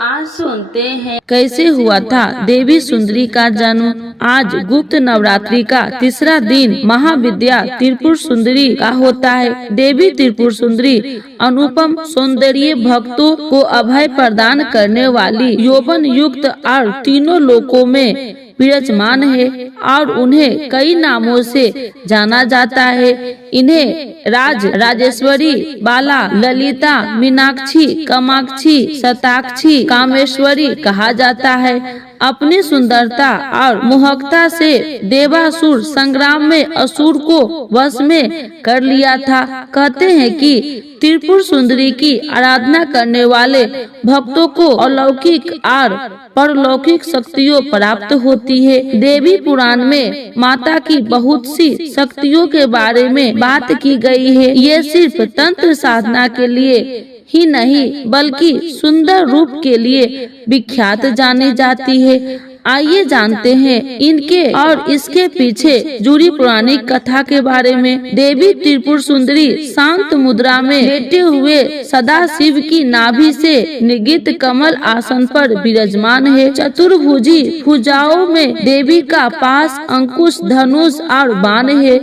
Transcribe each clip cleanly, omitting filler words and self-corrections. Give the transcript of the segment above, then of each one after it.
आज सुनते हैं कैसे हुआ था देवी सुंदरी का जन्म। आज गुप्त नवरात्रि का तीसरा दिन महाविद्या त्रिपुर सुंदरी का होता है। देवी त्रिपुर सुंदरी अनुपम सौंदर्य, भक्तों को अभय प्रदान करने वाली, यौवन युक्त और तीनों लोकों में विराजमान है और उन्हें कई नामों से जाना जाता है। इन्हें राजेश्वरी, बाला, ललिता, मीनाक्षी, कामाक्षी, शताक्षी, कामेश्वरी कहा जाता है। अपनी सुंदरता और मोहकता से देवासुर संग्राम में असुर को वश में कर लिया था। कहते हैं कि त्रिपुर सुंदरी की आराधना करने वाले भक्तों को अलौकिक और परलौकिक शक्तियों प्राप्त होती है। देवी पुराण में माता की बहुत सी शक्तियों के बारे में बात की गई है। ये सिर्फ तंत्र साधना के लिए ही नहीं बल्कि सुंदर रूप के लिए विख्यात जानी जाती है। आइए जानते हैं इनके और इसके पीछे जुड़ी पौराणिक कथा के बारे में। देवी त्रिपुर सुंदरी शांत मुद्रा में लेटे हुए सदा शिव की नाभि से निगित कमल आसन पर विराजमान है। चतुर्भुजी भुजाओं में देवी का पास, अंकुश, धनुष और बाण है।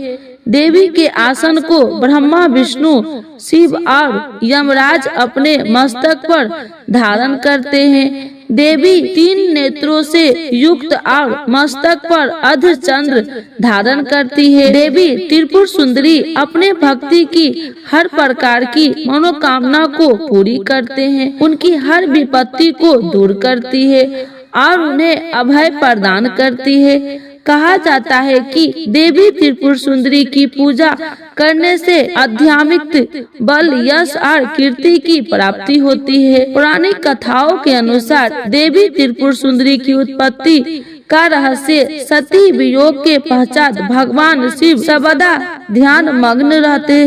देवी के आसन को ब्रह्मा, विष्णु, शिव और यमराज अपने मस्तक पर धारण करते हैं। देवी 3 नेत्रों से युक्त और मस्तक पर अर्धचंद्र धारण करती है। देवी त्रिपुर सुंदरी अपने भक्ति की हर प्रकार की मनोकामना को पूरी करते हैं, उनकी हर विपत्ति को दूर करती है और उन्हें अभय प्रदान करती है। कहा जाता है कि देवी त्रिपुर सुंदरी की पूजा करने से आध्यात्मिक बल, यश और कीर्ति की प्राप्ति होती है। पौराणिक कथाओं के अनुसार देवी त्रिपुर सुंदरी की उत्पत्ति का रहस्य सती वियोग के पश्चात भगवान शिव सर्वदा ध्यान मग्न रहते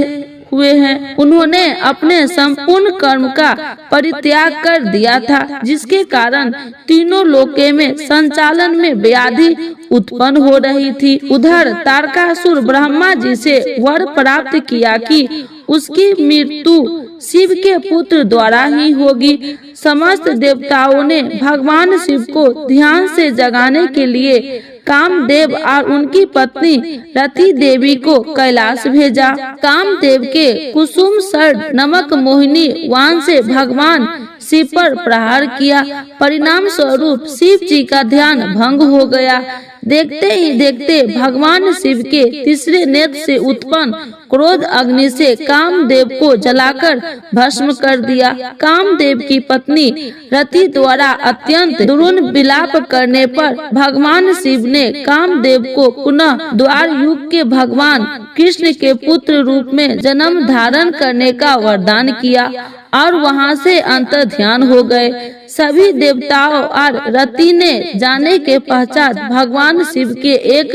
हुए हैं। उन्होंने अपने संपूर्ण कर्म का परित्याग कर दिया था, जिसके कारण तीनों लोकों में संचालन में व्याधि उत्पन्न हो रही थी। उधर तारकासुर ब्रह्मा जी से वर प्राप्त किया कि उसकी मृत्यु शिव के पुत्र द्वारा ही होगी। समस्त देवताओं ने भगवान शिव को ध्यान से जगाने के लिए कामदेव और उनकी पत्नी रति देवी को कैलाश भेजा। कामदेव के कुसुम सर नमक मोहिनी वाण से भगवान शिव पर प्रहार किया। परिणाम स्वरूप शिव जी का ध्यान भंग हो गया। देखते ही देखते भगवान शिव के तीसरे नेत्र से उत्पन्न क्रोध अग्नि से कामदेव को जलाकर भस्म कर दिया। कामदेव की पत्नी रति द्वारा अत्यंत दारुण विलाप करने पर भगवान शिव ने कामदेव को पुनः द्वार युग के भगवान कृष्ण के पुत्र रूप में जन्म धारण करने का वरदान किया और वहां से अंतर ध्यान हो गए। सभी देवताओं और रति ने जाने के पश्चात भगवान शिव के एक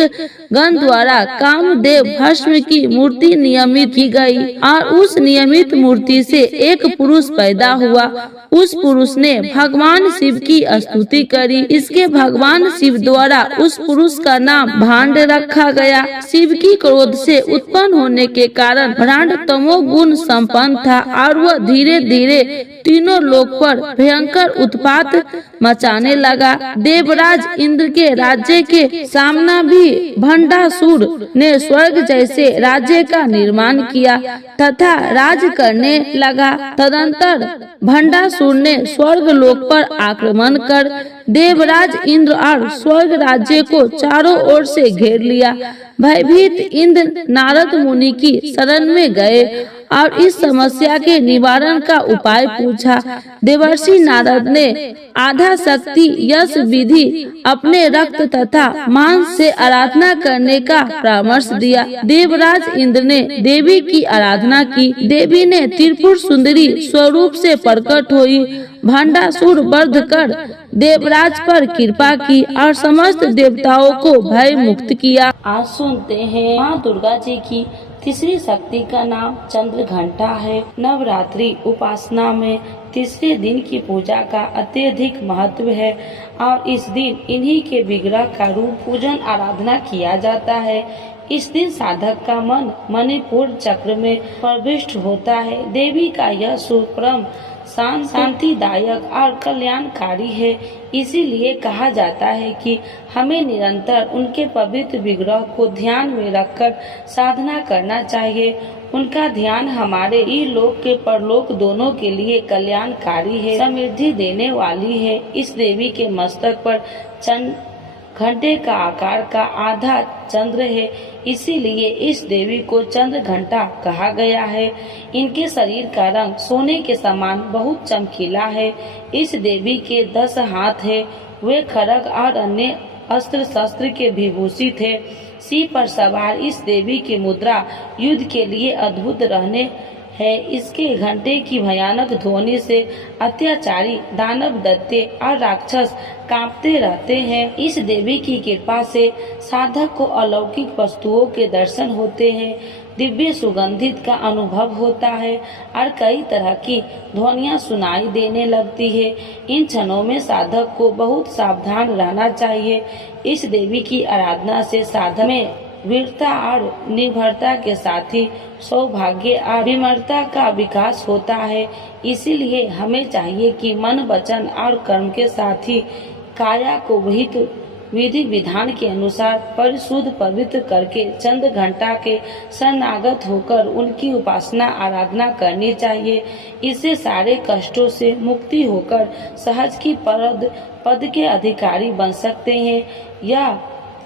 गण द्वारा कामदेव भस्म की मूर्ति नियमित की गई और उस नियमित मूर्ति से एक पुरुष पैदा हुआ। उस पुरुष ने भगवान शिव की स्तुति करी। इसके भगवान शिव द्वारा उस पुरुष का नाम भांड रखा गया। शिव की क्रोध से उत्पन्न होने के कारण भांड तमोगुण संपन्न था और वह धीरे धीरे तीनों लोक पर भयंकर उत्पात मचाने लगा। देवराज इंद्र के राज्य के सामना भी भंडासुर ने स्वर्ग जैसे राज्य का निर्माण किया तथा राज करने लगा। तदंतर भंडासुर ने स्वर्ग लोक पर आक्रमण कर देवराज इंद्र और स्वर्ग राज्य को चारों ओर से घेर लिया। भयभीत इंद्र नारद मुनि की शरण में गए और इस समस्या के निवारण का उपाय पूछा। देवर्षि नारद ने आधा शक्ति यश विधि अपने रक्त तथा मांस से आराधना करने का परामर्श दिया। देवराज इंद्र ने देवी की आराधना की। देवी ने त्रिपुर सुंदरी स्वरूप से प्रकट हुई, भंडासुर वध कर देवराज पर कृपा की और समस्त देवताओं को भय मुक्त किया। आज सुनते हैं माँ दुर्गा जी की तीसरी शक्ति का नाम चंद्र घंटा है। नवरात्रि उपासना में तीसरे दिन की पूजा का अत्यधिक महत्व है और इस दिन इन्हीं के विग्रह का रूप पूजन आराधना किया जाता है। इस दिन साधक का मन मणिपुर चक्र में प्रविष्ट होता है। देवी का यह सूर्य परम शांतिदायक और कल्याणकारी है। इसीलिए कहा जाता है कि हमें निरंतर उनके पवित्र विग्रह को ध्यान में रखकर साधना करना चाहिए। उनका ध्यान हमारे इहलोक के परलोक दोनों के लिए कल्याणकारी है, समृद्धि देने वाली है। इस देवी के मस्तक पर घंटे का आकार का आधा चंद्र है, इसीलिए इस देवी को चंद्र घंटा कहा गया है। इनके शरीर का रंग सोने के समान बहुत चमकीला है। इस देवी के 10 हाथ है। वे खड्ग और अन्य अस्त्र शस्त्र के विभूषित है। सिंह पर सवार इस देवी की मुद्रा युद्ध के लिए अद्भुत रहने है। इसके घंटे की भयानक ध्वनि से अत्याचारी दानव दैत्य और राक्षस कांपते रहते हैं। इस देवी की कृपा से साधक को अलौकिक वस्तुओं के दर्शन होते हैं, दिव्य सुगंधित का अनुभव होता है और कई तरह की ध्वनियाँ सुनाई देने लगती है। इन क्षणों में साधक को बहुत सावधान रहना चाहिए। इस देवी की आराधना से साधक में वीरता और निर्भरता के साथ ही सौभाग्य और विमरता का विकास होता है। इसीलिए हमें चाहिए कि मन, वचन और कर्म के साथ ही काया को विहित विधि विधान के अनुसार परिशुद्ध पवित्र करके चंद्र घंटा के शरणागत होकर उनकी उपासना आराधना करनी चाहिए। इससे सारे कष्टों से मुक्ति होकर सहज की पद के अधिकारी बन सकते हैं। यह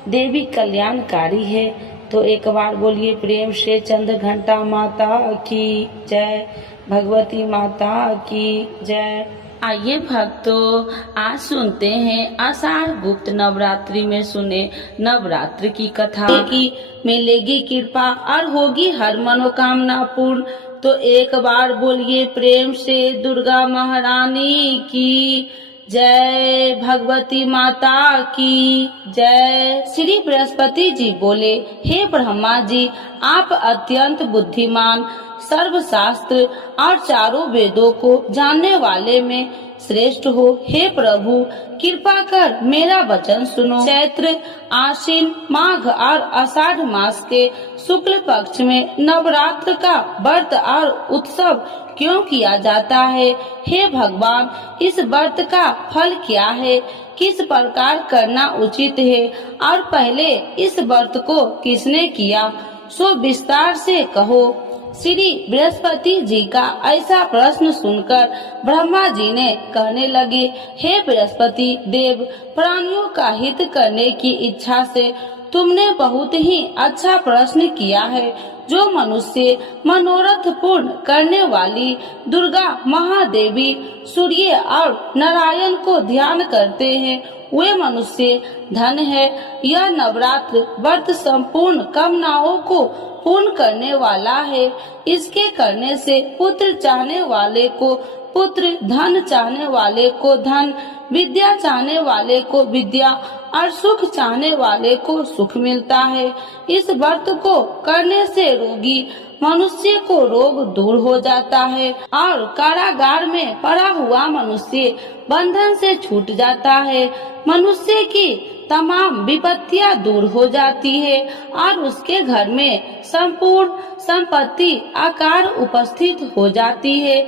देवी कल्याणकारी है। तो एक बार बोलिए प्रेम से चंद्र घंटा माता की जय, भगवती माता की जय। आइए भक्तों, आज सुनते हैं आषाढ़ गुप्त नवरात्रि में सुने नवरात्रि की कथा की मिलेगी कृपा और होगी हर मनोकामना पूर्ण। तो एक बार बोलिए प्रेम से दुर्गा महारानी की जय, भगवती माता की जय। श्री बृहस्पति जी बोले, हे ब्रह्मा जी, आप अत्यंत बुद्धिमान, सर्वशास्त्र और चारों वेदों को जानने वाले में श्रेष्ठ हो। हे प्रभु, कृपा कर मेरा वचन सुनो। चैत्र, आश्विन, माघ और आषाढ़ मास के शुक्ल पक्ष में नवरात्र का व्रत और उत्सव क्यों किया जाता है? हे भगवान, इस व्रत का फल क्या है? किस प्रकार करना उचित है? और पहले इस व्रत को किसने किया, सो विस्तार से कहो। श्री बृहस्पति जी का ऐसा प्रश्न सुनकर ब्रह्मा जी ने कहने लगे, हे बृहस्पति देव, प्राणियों का हित करने की इच्छा से तुमने बहुत ही अच्छा प्रश्न किया है। जो मनुष्य मनोरथ पूर्ण करने वाली दुर्गा महादेवी, सूर्य और नारायण को ध्यान करते हैं, वे मनुष्य धन है। यह नवरात्र व्रत संपूर्ण कामनाओं को पूर्ण करने वाला है। इसके करने से पुत्र चाहने वाले को पुत्र, धन चाहने वाले को धन, विद्या चाहने वाले को विद्या और सुख चाहने वाले को सुख मिलता है। इस व्रत को करने से रोगी मनुष्य को रोग दूर हो जाता है और कारागार में पड़ा हुआ मनुष्य बंधन से छूट जाता है। मनुष्य की तमाम विपत्तियां दूर हो जाती है और उसके घर में संपूर्ण संपत्ति आकार उपस्थित हो जाती है।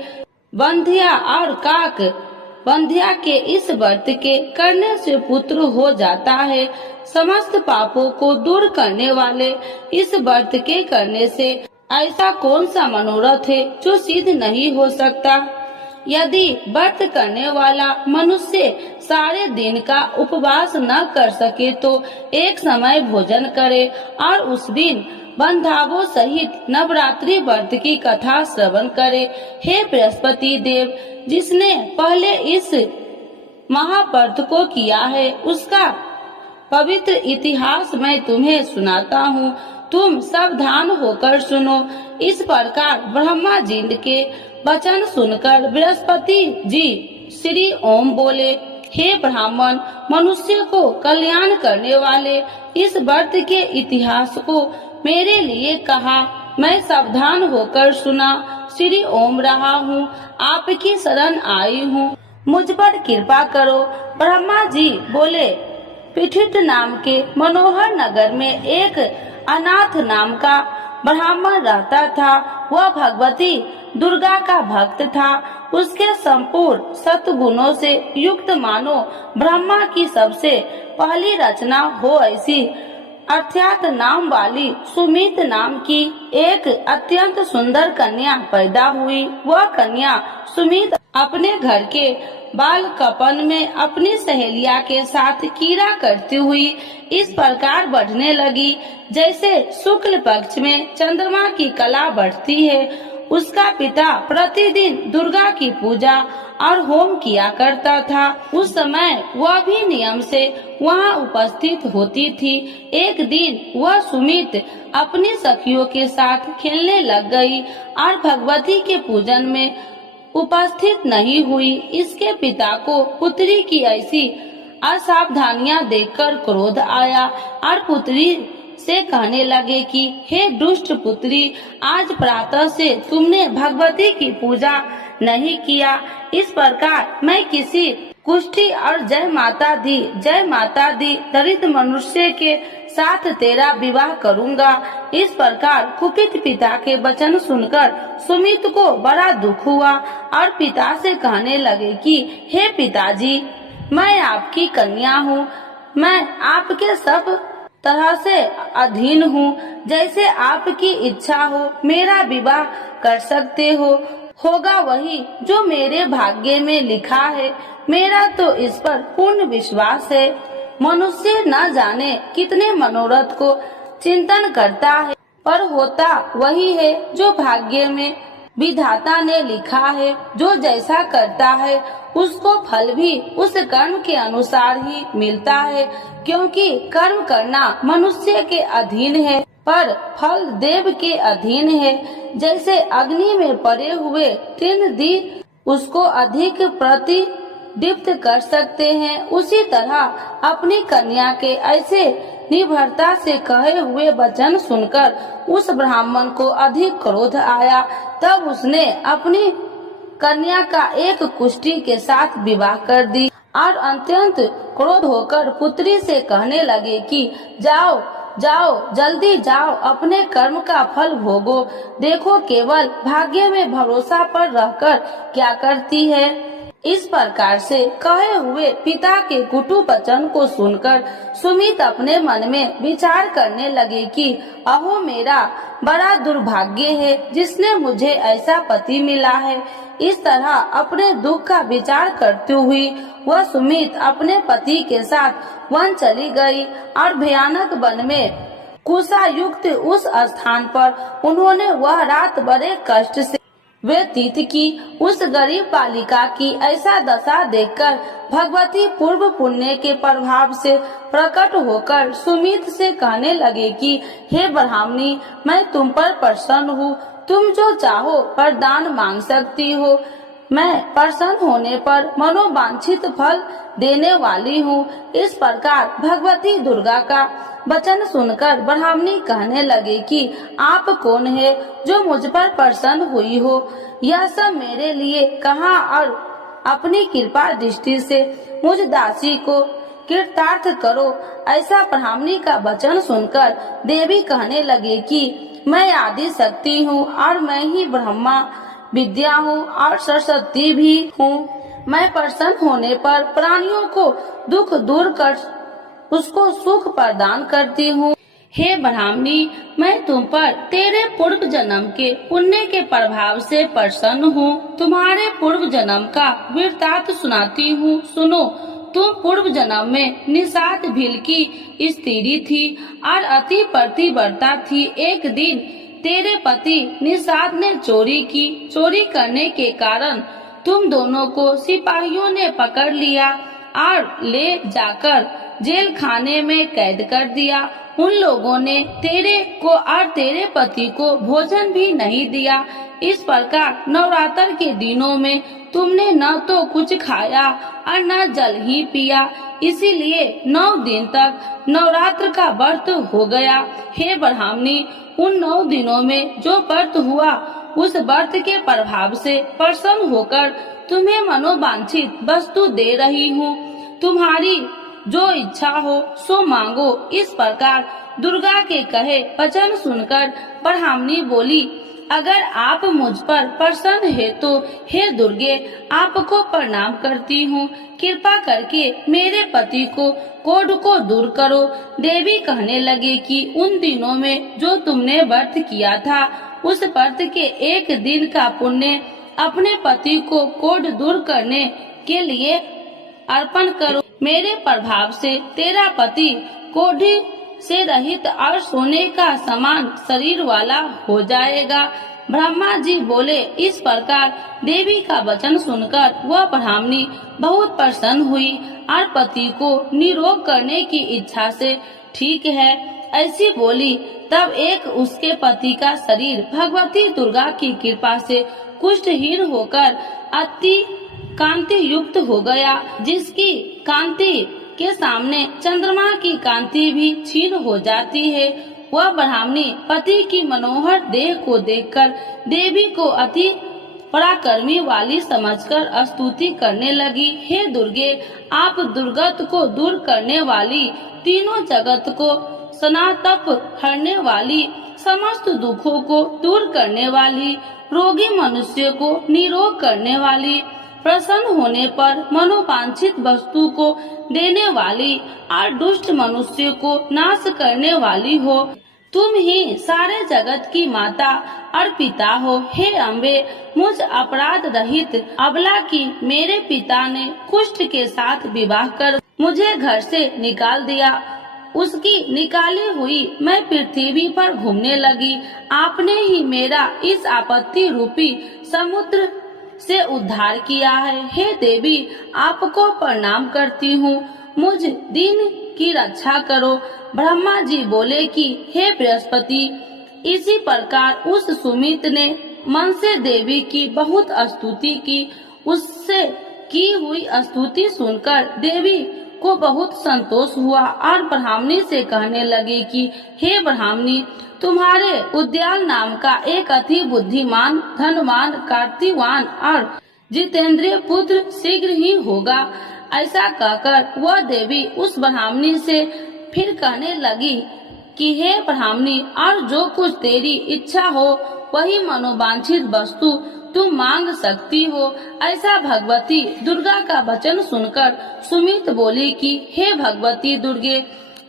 बंध्या और काक बंध्या के इस व्रत के करने से पुत्र हो जाता है। समस्त पापों को दूर करने वाले इस व्रत के करने से ऐसा कौन सा मनोरथ है जो सिद्ध नहीं हो सकता? यदि व्रत करने वाला मनुष्य सारे दिन का उपवास न कर सके तो एक समय भोजन करे और उस दिन बंधावों सहित नवरात्रि व्रत की कथा श्रवण करे। हे बृहस्पति देव, जिसने पहले इस महाव्रत को किया है, उसका पवित्र इतिहास मैं तुम्हें सुनाता हूँ। तुम सावधान होकर सुनो। इस प्रकार ब्रह्मा जी के वचन सुनकर बृहस्पति जी श्री ओम बोले, हे ब्राह्मण, मनुष्य को कल्याण करने वाले इस व्रत के इतिहास को मेरे लिए कहा। मैं सावधान होकर सुना। श्री ओम रहा हूँ, आपकी शरण आई हूँ, मुझ पर कृपा करो। ब्रह्मा जी बोले, पीठित नाम के मनोहर नगर में एक अनाथ नाम का ब्राह्मण रहता था। वह भगवती दुर्गा का भक्त था। उसके संपूर्ण सद्गुणों से युक्त मानो ब्रह्मा की सबसे पहली रचना हो ऐसी अर्थात नाम वाली सुमित नाम की एक अत्यंत सुंदर कन्या पैदा हुई। वह कन्या सुमित अपने घर के बालकपन में अपनी सहेलिया के साथ कीड़ा करती हुई इस प्रकार बढ़ने लगी जैसे शुक्ल पक्ष में चंद्रमा की कला बढ़ती है। उसका पिता प्रतिदिन दुर्गा की पूजा और होम किया करता था। उस समय वह भी नियम से वहाँ उपस्थित होती थी। एक दिन वह सुमित अपनी सखियों के साथ खेलने लग गई और भगवती के पूजन में उपस्थित नहीं हुई। इसके पिता को पुत्री की ऐसी असावधानियां देखकर क्रोध आया और पुत्री से कहने लगे कि हे दुष्ट पुत्री, आज प्रातः से तुमने भगवती की पूजा नहीं किया। इस प्रकार मैं किसी कुष्ठी और जय माता दी दरिद्र मनुष्य के साथ तेरा विवाह करूंगा। इस प्रकार कुपित पिता के वचन सुनकर सुमित को बड़ा दुख हुआ और पिता से कहने लगे कि हे पिताजी, मैं आपकी कन्या हूँ, मैं आपके सब तरह से अधीन हूँ। जैसे आपकी इच्छा हो मेरा विवाह कर सकते हो। होगा वही जो मेरे भाग्य में लिखा है। मेरा तो इस पर पूर्ण विश्वास है। मनुष्य न जाने कितने मनोरथ को चिंतन करता है, पर होता वही है जो भाग्य में विधाता ने लिखा है। जो जैसा करता है उसको फल भी उस कर्म के अनुसार ही मिलता है, क्योंकि कर्म करना मनुष्य के अधीन है पर फल देव के अधीन है। जैसे अग्नि में पड़े हुए तीन दी उसको अधिक प्रतिदीप्त कर सकते हैं, उसी तरह अपनी कन्या के ऐसे निर्भरता से कहे हुए वचन सुनकर उस ब्राह्मण को अधिक क्रोध आया। तब उसने अपनी कन्या का एक कुष्ठी के साथ विवाह कर दी और अत्यंत क्रोध होकर पुत्री से कहने लगे कि जाओ जल्दी जाओ, अपने कर्म का फल भोगो। देखो केवल भाग्य में भरोसा पर रहकर क्या करती है। इस प्रकार से कहे हुए पिता के कुटु वचन को सुनकर सुमित अपने मन में विचार करने लगे कि अहो मेरा बड़ा दुर्भाग्य है जिसने मुझे ऐसा पति मिला है। इस तरह अपने दुख का विचार करते हुई वह सुमित अपने पति के साथ वन चली गई और भयानक वन में कुशा युक्त उस स्थान पर उन्होंने वह रात बड़े कष्ट से व्यतीत की। उस गरीब बालिका की ऐसा दशा देखकर भगवती पूर्व पुण्य के प्रभाव से प्रकट होकर सुमित से कहने लगे कि हे ब्राह्मणी, मैं तुम पर प्रसन्न हूँ, तुम जो चाहो वरदान मांग सकती हो। मैं प्रसन्न होने पर मनोवांछित फल देने वाली हूँ। इस प्रकार भगवती दुर्गा का वचन सुनकर ब्राह्मणी कहने लगे कि आप कौन है जो मुझ पर प्रसन्न हुई हो। यह सब मेरे लिए कहा और अपनी कृपा दृष्टि से मुझ दासी को कृतार्थ करो। ऐसा ब्राह्मणी का वचन सुनकर देवी कहने लगे कि मैं आदि शक्ति हूँ और मैं ही ब्रह्मा विद्या हूँ और सरस्वती भी हूँ। मैं प्रसन्न होने पर प्राणियों को दुख दूर कर उसको सुख प्रदान करती हूँ। हे ब्राह्मणी, मैं तुम पर तेरे पूर्व जन्म के पुण्य के प्रभाव से प्रसन्न हूँ। तुम्हारे पूर्व जन्म का वृत्तांत सुनाती हूँ, सुनो। तुम पूर्व जन्म में निषाद भील की स्त्री थी और अति पतिव्रता थी। एक दिन तेरे पति निषाद ने चोरी की। चोरी करने के कारण तुम दोनों को सिपाहियों ने पकड़ लिया और ले जाकर जेल खाने में कैद कर दिया। उन लोगों ने तेरे को और तेरे पति को भोजन भी नहीं दिया। इस प्रकार नवरात्र के दिनों में तुमने न तो कुछ खाया और न जल ही पिया, इसीलिए 9 दिन तक नवरात्र का व्रत हो गया। हे ब्राह्मणी, उन 9 दिनों में जो व्रत हुआ उस व्रत के प्रभाव से प्रसन्न होकर तुम्हें मनोवांछित वस्तु दे रही हूँ। तुम्हारी जो इच्छा हो सो मांगो। इस प्रकार दुर्गा के कहे वचन सुनकर ब्राह्मणी बोली, अगर आप मुझ पर प्रसन्न है तो हे दुर्गे आपको प्रणाम करती हूँ। कृपा करके मेरे पति को कोढ़ को दूर करो। देवी कहने लगे कि उन दिनों में जो तुमने व्रत किया था उस व्रत के एक दिन का पुण्य अपने पति को कोढ़ दूर करने के लिए अर्पण करो। मेरे प्रभाव से तेरा पति कोढ़ी से रहित और सोने का समान शरीर वाला हो जाएगा। ब्रह्मा जी बोले। इस प्रकार देवी का वचन सुनकर वह ब्राह्मणी बहुत प्रसन्न हुई और पति को निरोग करने की इच्छा से ठीक है ऐसी बोली। तब एक उसके पति का शरीर भगवती दुर्गा की कृपा से कुष्ठहीन होकर अति कांति युक्त हो गया, जिसकी कांति के सामने चंद्रमा की कांति भी क्षीण हो जाती है। वह ब्राह्मणी पति की मनोहर देह को देखकर देवी को अति पराक्रमी वाली समझकर स्तुति करने लगी। हे दुर्गे आप दुर्गत को दूर करने वाली, तीनों जगत को सनातप हरने वाली, समस्त दुखों को दूर करने वाली, रोगी मनुष्य को निरोग करने वाली, प्रसन्न होने पर मनोवांछित वस्तु को देने वाली और दुष्ट मनुष्य को नाश करने वाली हो। तुम ही सारे जगत की माता और पिता हो। हे अम्बे मुझ अपराध रहित अबला की मेरे पिता ने कुष्ठ के साथ विवाह कर मुझे घर से निकाल दिया। उसकी निकाली हुई मैं पृथ्वी पर घूमने लगी। आपने ही मेरा इस आपत्ति रूपी समुद्र से उद्धार किया है। हे देवी आपको प्रणाम करती हूँ, मुझ दिन की रक्षा करो। ब्रह्मा जी बोले कि हे बृहस्पति, इसी प्रकार उस सुमित ने मन से देवी की बहुत स्तुति की। उससे की हुई स्तुति सुनकर देवी को बहुत संतोष हुआ और ब्राह्मणी से कहने लगी कि हे ब्राह्मणी, तुम्हारे उद्याल नाम का एक अति बुद्धिमान, धनवान, कार्तिवान और जितेंद्रिय पुत्र शीघ्र ही होगा। ऐसा कहकर वह देवी उस ब्राह्मणी से फिर कहने लगी कि हे ब्राह्मणी, और जो कुछ तेरी इच्छा हो वही मनोवांछित वस्तु तुम मांग सकती हो। ऐसा भगवती दुर्गा का वचन सुनकर सुमित बोली कि हे भगवती दुर्गे,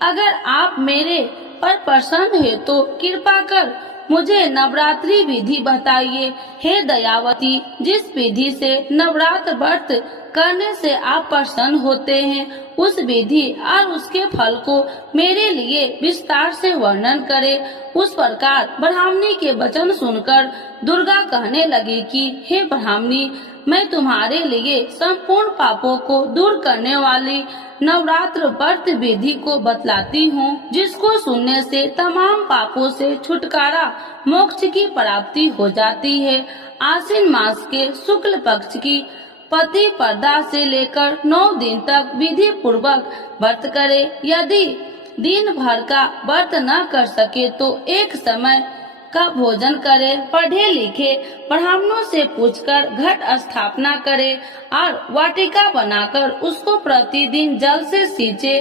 अगर आप मेरे पर प्रसन्न है तो कृपा कर मुझे नवरात्रि विधि बताइए। हे दयावती, जिस विधि से नवरात्र व्रत करने से आप प्रसन्न होते हैं उस विधि और उसके फल को मेरे लिए विस्तार से वर्णन करें। उस प्रकार ब्राह्मणी के वचन सुनकर दुर्गा कहने लगी कि हे ब्राह्मणी, मैं तुम्हारे लिए संपूर्ण पापों को दूर करने वाली नवरात्र व्रत विधि को बतलाती हूँ, जिसको सुनने से तमाम पापों से छुटकारा, मोक्ष की प्राप्ति हो जाती है। आश्विन मास के शुक्ल पक्ष की प्रतिपदा से लेकर 9 दिन तक विधि पूर्वक व्रत करे। यदि दिन भर का व्रत न कर सके तो एक समय का भोजन करे। पढ़े लिखे ब्राह्मणों से पूछकर घट स्थापना करे और वाटिका बनाकर उसको प्रतिदिन जल से सींचे।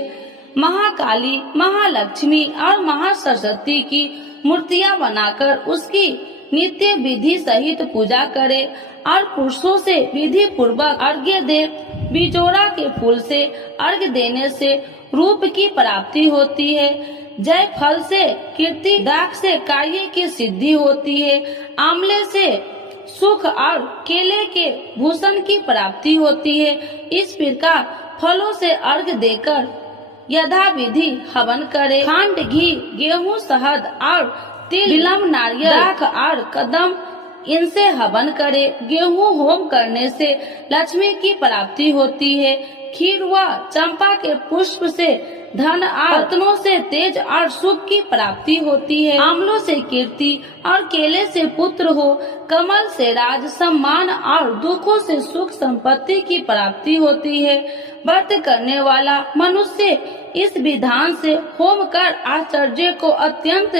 महाकाली, महालक्ष्मी और महासरस्वती की मूर्तियां बनाकर उसकी नित्य विधि सहित पूजा करे और पुरुषों से विधि पूर्वक अर्घ्य दे। बिजोरा के फूल से अर्घ्य देने से रूप की प्राप्ति होती है। जय फल से कीर्ति, दाख से कार्य की सिद्धि होती है। आंवले से सुख और केले के भूषण की प्राप्ति होती है। इस प्रकार फलों से अर्घ्य देकर यथा विधि हवन करे। खंड, घी, गेहूं, शहद और तिल, बिल्व, नारियल, दाख और कदम, इनसे हवन करे। गेहूं होम करने से लक्ष्मी की प्राप्ति होती है। खीर व चंपा के पुष्प से धन और रत्नों से तेज और सुख की प्राप्ति होती है। आंवलों से कीर्ति और केले से पुत्र हो। कमल से राज, सम्मान और दुखों से सुख संपत्ति की प्राप्ति होती है। व्रत करने वाला मनुष्य इस विधान से होम कर आचार्य को अत्यंत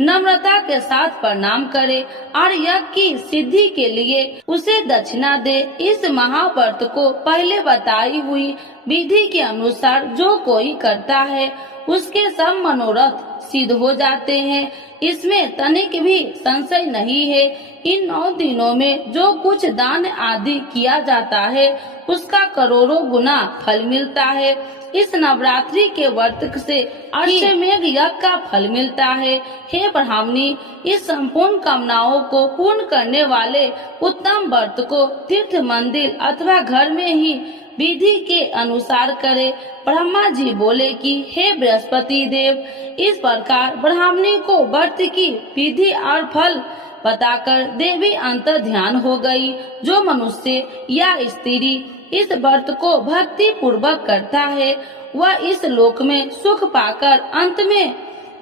नम्रता के साथ प्रणाम करे और यज्ञ की सिद्धि के लिए उसे दक्षिणा दे। इस महाव्रत को पहले बताई हुई विधि के अनुसार जो कोई करता है उसके सब मनोरथ सिद्ध हो जाते हैं। इसमें तनिक भी संशय नहीं है। इन 9 दिनों में जो कुछ दान आदि किया जाता है उसका करोड़ों गुना फल मिलता है। इस नवरात्रि के व्रत से अश्वमेध यज्ञ का फल मिलता है। हे ब्राह्मणी, इस संपूर्ण कामनाओं को पूर्ण करने वाले उत्तम व्रत को तीर्थ मंदिर अथवा घर में ही विधि के अनुसार करे। ब्रह्मा जी बोले कि हे बृहस्पति देव, इस प्रकार ब्राह्मणी को व्रत की विधि और फल बताकर देवी अंतर ध्यान हो गई। जो मनुष्य या स्त्री इस व्रत को भक्ति पूर्वक करता है वह इस लोक में सुख पाकर अंत में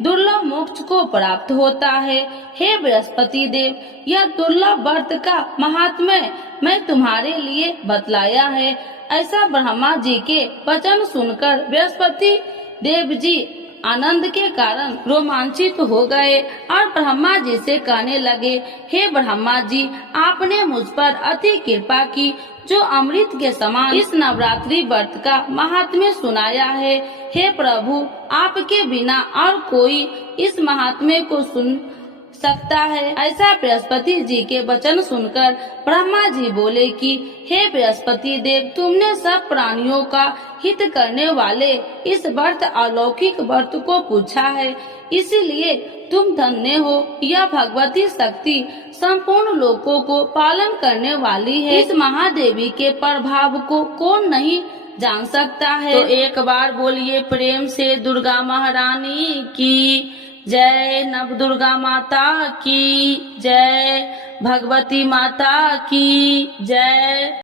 दुर्लभ मोक्ष को प्राप्त होता है। हे बृहस्पति देव, यह दुर्लभ व्रत का महात्म्य मैं तुम्हारे लिए बतलाया है। ऐसा ब्रह्मा जी के वचन सुनकर बृहस्पति देव जी आनंद के कारण रोमांचित हो गए और ब्रह्मा जी से कहने लगे, हे ब्रह्मा जी, आपने मुझ पर अति कृपा की जो अमृत के समान इस नवरात्रि व्रत का महात्म्य सुनाया है। हे प्रभु, आपके बिना और कोई इस महात्म्य को सुन सकता है। ऐसा बृहस्पति जी के वचन सुनकर ब्रह्मा जी बोले कि हे बृहस्पति देव, तुमने सब प्राणियों का हित करने वाले इस व्रत अलौकिक व्रत को पूछा है, इसीलिए तुम धन्य हो। यह भगवती शक्ति संपूर्ण लोकों को पालन करने वाली है। इस महादेवी के प्रभाव को कौन नहीं जान सकता है। तो एक बार बोलिए प्रेम से दुर्गा महारानी की जय, नव दुर्गा माता की जय, भगवती माता की जय।